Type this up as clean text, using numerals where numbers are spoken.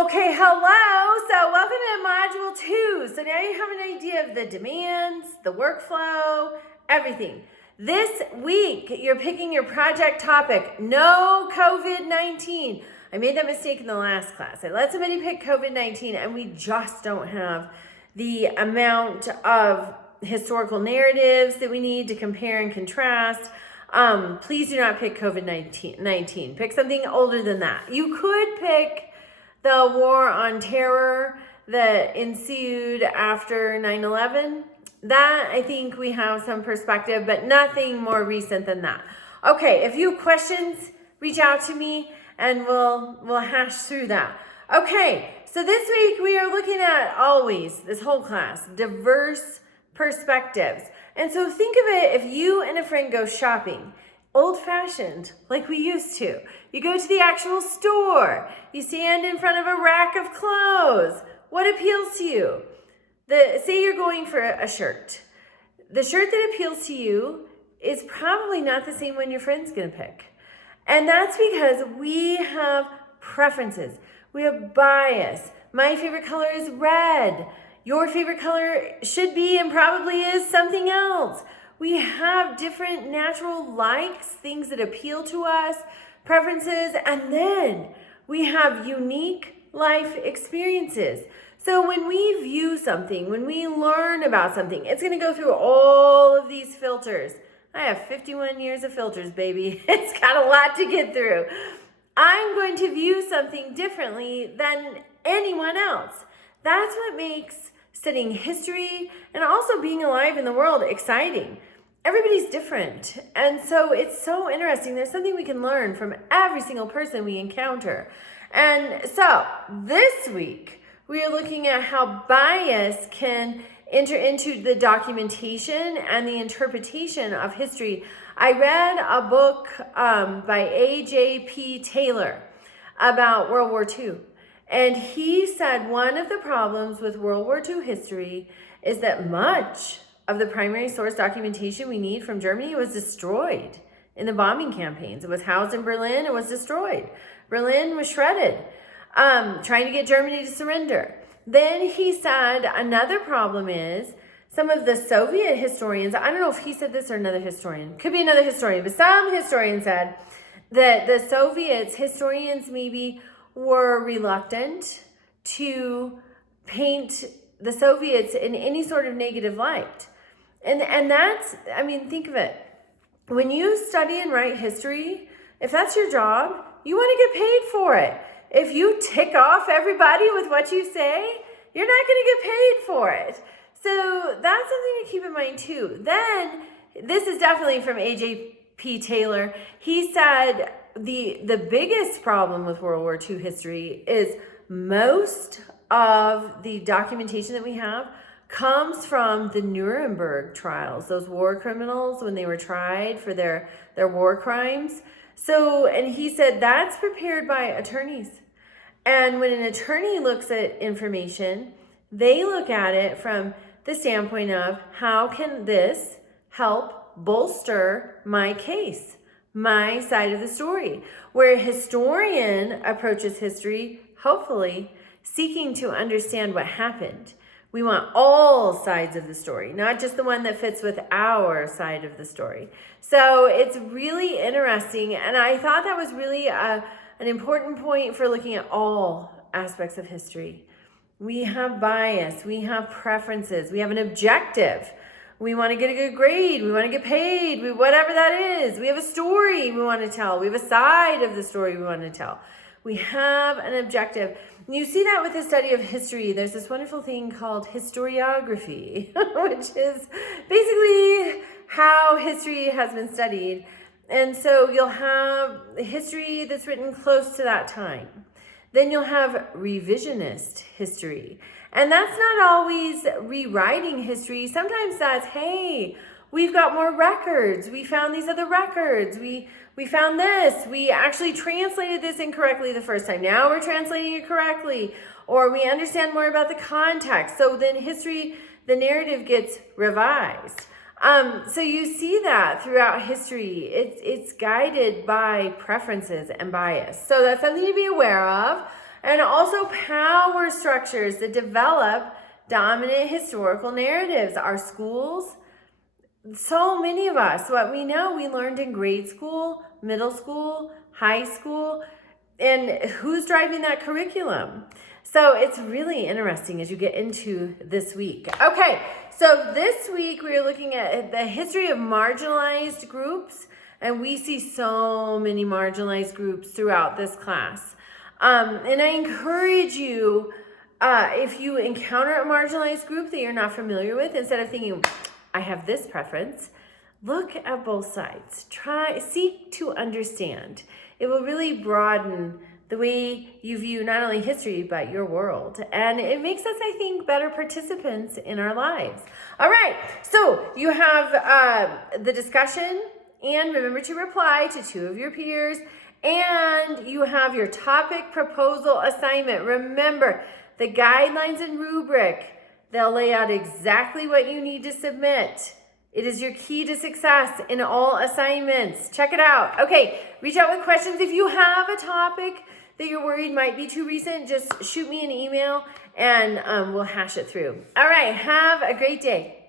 Okay, hello. So welcome to Module 2. So now you have an idea of the demands, the workflow, everything. This week, you're picking your project topic, no COVID-19. I made that mistake in the last class. I let somebody pick COVID-19 and we just don't have the amount of historical narratives that we need to compare and contrast. Please do not pick COVID-19. Pick something older than that. You could pick the war on terror that ensued after 9/11. That, I think we have some perspective, but nothing more recent than that. Okay, if you have questions, reach out to me and we'll hash through that. Okay, so this week we are looking at always, this whole class, diverse perspectives. And so think of it if you and a friend go shopping, old-fashioned, like we used to. You go to the actual store. You stand in front of a rack of clothes. What appeals to you? Say you're going for a shirt. The shirt that appeals to you is probably not the same one your friend's going to pick. And that's because we have preferences. We have bias. My favorite color is red. Your favorite color should be and probably is something else. We have different natural likes, things that appeal to us, preferences, and then we have unique life experiences. So when we view something, when we learn about something, it's going to go through all of these filters. I have 51 years of filters, baby. It's got a lot to get through. I'm going to view something differently than anyone else. That's what makes studying history and also being alive in the world exciting. Everybody's different. And so it's so interesting. There's something we can learn from every single person we encounter. And so this week, we are looking at how bias can enter into the documentation and the interpretation of history. I read a book by A.J.P. Taylor about World War II. And he said one of the problems with World War II history is that much of the primary source documentation we need from Germany was destroyed in the bombing campaigns. It was housed in Berlin. It was destroyed. Berlin was shredded, trying to get Germany to surrender. Then he said another problem is some of the Soviet historians, I don't know if he said this or another historian, could be another historian, but some historian said that the Soviets, historians maybe, were reluctant to paint the Soviets in any sort of negative light. And that's, I mean, think of it. When you study and write history, if that's your job, you want to get paid for it. If you tick off everybody with what you say, you're not going to get paid for it. So that's something to keep in mind too. Then, this is definitely from A.J.P. Taylor. He said the biggest problem with World War II history is most of the documentation that we have comes from the Nuremberg trials, those war criminals when they were tried for their war crimes. So, and he said that's prepared by attorneys. And when an attorney looks at information, they look at it from the standpoint of how can this help bolster my case, my side of the story. Where a historian approaches history, hopefully, seeking to understand what happened. We want all sides of the story, not just the one that fits with our side of the story. So it's really interesting, and I thought that was really an important point for looking at all aspects of history. We have bias, we have preferences, we have an objective. We want to get a good grade, we want to get paid, whatever that is. We have a story we want to tell, we have a side of the story we want to tell. We have an objective. You see that with the study of history. There's this wonderful thing called historiography, which is basically how history has been studied. And so you'll have history that's written close to that time. Then you'll have revisionist history. And that's not always rewriting history. Sometimes that's, hey, we've got more records. We found these other records. We found this. We actually translated this incorrectly the first time. Now we're translating it correctly. Or we understand more about the context. So then history, the narrative gets revised. So you see that throughout history. It's guided by preferences and bias. So that's something to be aware of. and also power structures that develop dominant historical narratives. Our schools, so many of us, what we know, we learned in grade school, middle school, high school, and who's driving that curriculum? So it's really interesting as you get into this week. Okay, so this week we are looking at the history of marginalized groups, and we see so many marginalized groups throughout this class. And I encourage you, if you encounter a marginalized group that you're not familiar with, instead of thinking, I have this preference, look at both sides. Seek to understand. It will really broaden the way you view not only history, but your world. And it makes us, I think, better participants in our lives. All right, so you have the discussion, and remember to reply to 2 of your peers, and you have your topic proposal assignment. Remember, the guidelines and rubric, they'll lay out exactly what you need to submit. It is your key to success in all assignments. Check it out. Okay, reach out with questions. If you have a topic that you're worried might be too recent, just shoot me an email and we'll hash it through. All right, have a great day.